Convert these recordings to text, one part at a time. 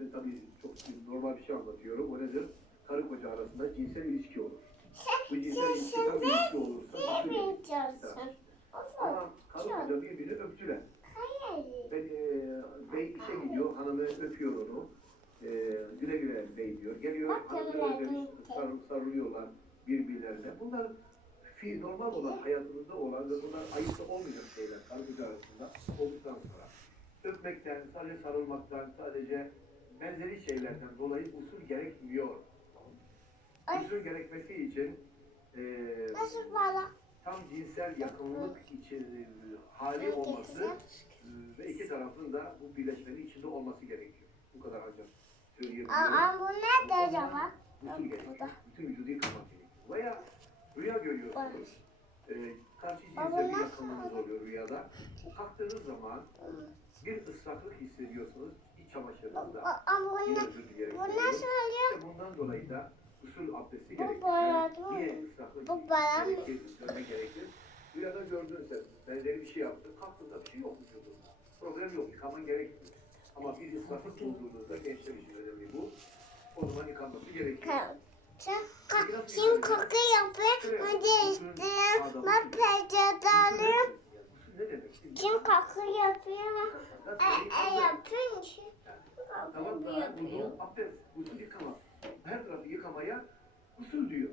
Ben tabii çok normal bir şey anlatıyorum. O nedir? Karı koca arasında cinsel ilişki olur. Bu cinsel ilişki tam ilişki olursa biliyorsun? Ama karı koca birbirini öptüler. Hayır. Ben, e, bey işe gidiyor, hanımı öpüyor onu. E, güle güle bey diyor. Geliyor, hanımı öpüyor, sar, sarılıyorlar birbirlerine. Bunlar fi, normal olan hayatımızda olan ve bunlar ayıpta olmayacak şeyler karı koca arasında olduktan sonra. Öpmekten, sadece sarılmaktan, sadece benzeri şeylerden dolayı usul gerekmiyor. Usul gerekmesi için e, tam cinsel yakınlık için hali olması e, ve iki tarafın da bu birleşmenin içinde olması gerekiyor. Bu kadar söyleyebiliyorum. Aa, bu nerede acaba? Usul gerekiyor. Bütün vücudu yıkamak gerekiyor. Veya rüya görüyorsunuz. E, karşı cinsel bir yakınlığınız oluyor rüyada. Kalktığınız zaman bir ıslaklık hissediyorsunuz iç çamaşırınızda. Aa, bu Bu nasıl oluyor? Bundan dolayı da usul abdesti Bu gerekir. Yani niye ıslaklık bu bayağı- gerekir, üstlenme gerekir? Rüyada gördün sen, benzeri bir şey yaptın, kalktığında bir şey yok vücudunda. Problem yok, yıkaman gerekmiyor. Ama bir ıslaklık bulduğunuzda gençler için önemli bu. O zaman yıkanması ka- Şimdi koku yapıyor. Hadi işte. Ben peçete alayım. Usul ne demek? Şimdi Kim koku yapıyor? E, e. Koku da bunu abdest, usul yıkama. Her tarafı yıkamaya usul diyor.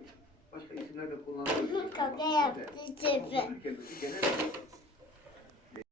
Başka isimlerle kullanılıyor. Koku yaptı cebi. Usul kelimesi genel